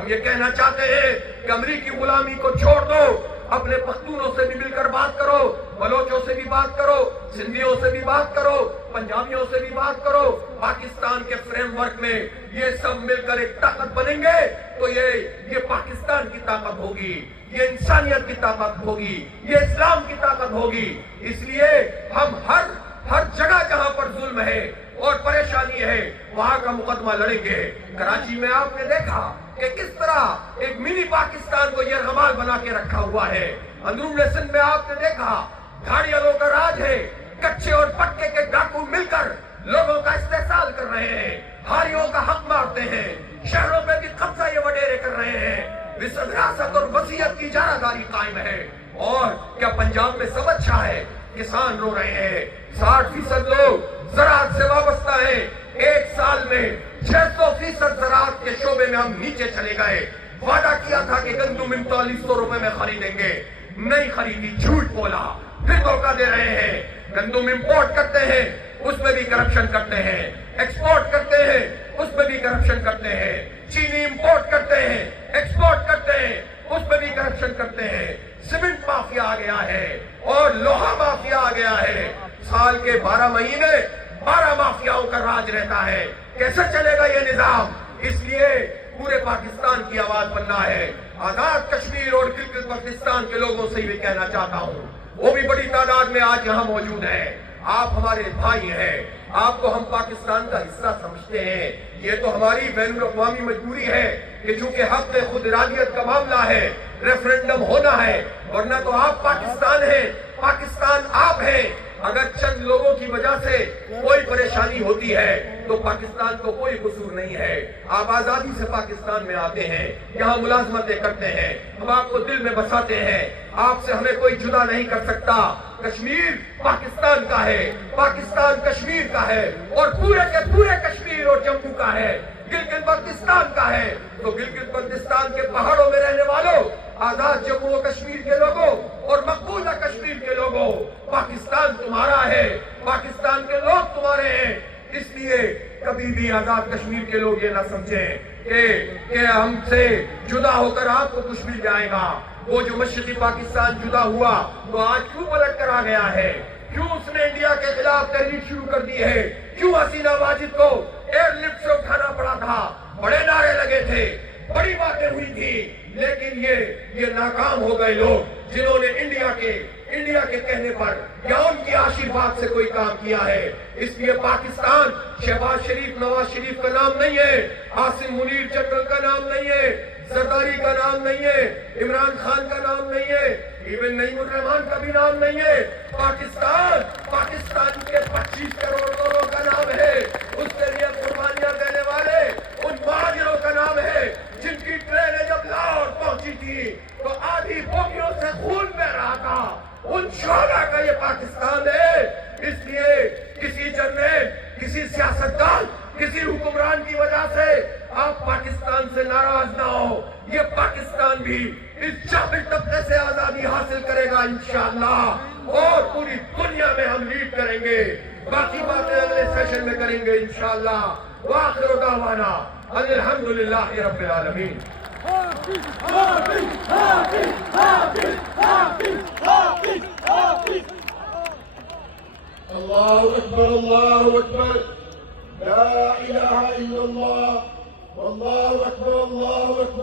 ہم یہ کہنا چاہتے ہیں کہ امریکی غلامی کو چھوڑ دو، اپنے پختونوں سے بھی مل کر بات کرو، بلوچوں سے بھی بات کرو، سندھیوں سے بھی بات کرو، پنجابیوں سے بھی بات کرو۔ پاکستان کے فریم ورک میں یہ سب مل کر ایک طاقت بنیں گے تو یہ پاکستان کی طاقت ہوگی، یہ انسانیت کی طاقت ہوگی، یہ اسلام کی طاقت ہوگی۔ اس لیے ہم ہر جگہ جہاں پر ظلم ہے اور پریشانی ہے وہاں کا مقدمہ لڑیں گے۔ کراچی میں آپ نے دیکھا کہ کس طرح ایک منی پاکستان کو یرغمال بنا کے رکھا ہوا ہے۔ اندرون سندھ میں آپ نے دیکھا گھاڑیالوں کا راج ہے، کچے اور پکے کے ڈاکو مل کر لوگوں کا استحصال کر رہے ہیں، ہاریوں کا حق مارتے ہیں، شہروں پہ بھی قبضہ یہ وڈیرے کر رہے ہیں، وراثت اور وصیت کی اجارہ قائم ہے۔ اور کیا پنجاب میں سب اچھا ہے؟ کسان رو رہے ہیں، 60% لوگ زراعت سے وابستہ ہیں۔ ایک سال میں 600% زراعت کے شعبے میں ہم نیچے چلے گئے۔ وعدہ کیا تھا کہ گندم 3900 روپے میں خریدیں گے، نہیں خریدی، جھوٹ بولا، پھر دھوکہ دے رہے ہیں۔ گندم امپورٹ کرتے ہیں، اس میں بھی کرپشن کرتے ہیں، ایکسپورٹ کرتے ہیں، اس میں بھی کرپشن کرتے ہیں، چینی امپورٹ کرتے ہیں، ایکسپورٹ کرتے ہیں، اس میں بھی کرپشن کرتے ہیں۔ سیمنٹ مافیا آ گیا ہے اور لوہا مافیا آ گیا ہے۔ سال کے 12 مہینے 12 مافیاؤں کا راج رہتا ہے۔ کیسے چلے گا یہ نظام؟ اس لیے پورے پاکستان کی آواز بننا ہے۔ آزاد کشمیر اور گلگت بلتستان کے لوگوں سے بھی کہنا چاہتا ہوں، وہ بھی بڑی تعداد میں آج یہاں موجود ہیں۔ آپ ہمارے بھائی ہیں، آپ کو ہم پاکستان کا حصہ سمجھتے ہیں۔ یہ تو ہماری بین الاقوامی مجبوری ہے کہ چونکہ حق خود ارادیت کا معاملہ ہے، ریفرنڈم ہونا ہے، ورنہ تو آپ پاکستان ہیں، پاکستان آپ ہیں۔ اگر چند لوگوں کی وجہ سے کوئی پریشانی ہوتی ہے تو پاکستان کو کوئی قصور نہیں ہے۔ آپ آزادی سے پاکستان میں آتے ہیں، یہاں ملازمتیں کرتے ہیں، ہم آپ کو دل میں بساتے ہیں، آپ سے ہمیں کوئی جدا نہیں کر سکتا۔ کشمیر پاکستان کا ہے، پاکستان کشمیر کا ہے، اور پورے کے پورے کشمیر اور جموں کا ہے، گلگت بلتستان کا ہے۔ تو گلگت بلتستان کے پہاڑوں میں رہنے والوں، آزاد جموں و کشمیر کے لوگوں اور مقبوضہ کشمیر کے لوگوں، پاکستان تمہارا ہے، پاکستان کے لوگ تمہارے ہیں۔ اس لیے کبھی بھی آزاد کشمیر کے لوگ یہ نہ سمجھیں کہ ہم سے جدا ہو کر آپ کو کچھ مل جائے گا۔ وہ جو مشرقی پاکستان جدا ہوا تو آج کیوں پلٹ کر آ گیا ہے؟ کیوں اس نے انڈیا کے خلاف تحریک شروع کر دی ہے؟ کیوں حسینہ واجد کو ایئر لفٹ سے اٹھانا پڑا تھا؟ بڑے نعرے لگے تھے، بڑی باتیں ہوئی تھی، لیکن یہ ناکام ہو گئے لوگ جنہوں نے انڈیا کے کہنے پر یا ان کی آشیرواد سے کوئی کام کیا ہے۔ اس لیے پاکستان شہباز شریف، نواز شریف کا نام نہیں ہے، عاصم منیر جنرل کا نام نہیں ہے، زرداری کا نام نہیں ہے، عمران خان کا نام نہیں ہے، ایون نعیم الرحمان کا بھی نام نہیں ہے۔ پاکستان کے 25 کروڑ لوگوں کا نام ہے، اس کے لیے قربانیاں دینے والے ان مہاجروں کا نام ہے جن کی ٹرینیں جب لاہور پہنچی تھی تو آدھی بوگیوں سے خون بہ رہا تھا۔ ان شہداء کا یہ پاکستان ہے۔ اس لیے کسی جرنیل، کسی سیاستدان، کسی حکمران کی وجہ سے آپ پاکستان سے ناراض نہ ہو۔ یہ پاکستان بھی اس جاہل طبقے سے آزادی حاصل کرے گا انشاءاللہ، اور پوری دنیا میں ہم لیڈ کریں گے۔ باقی باتیں اگلے سیشن میں کریں گے انشاءاللہ۔ وآخر دعوانا الحمدللہ رب العالمین۔ اللہ اکبر، اللہ اکبر، لا الہ الا اللہ، واللہ اکبر، اللہ اکبر۔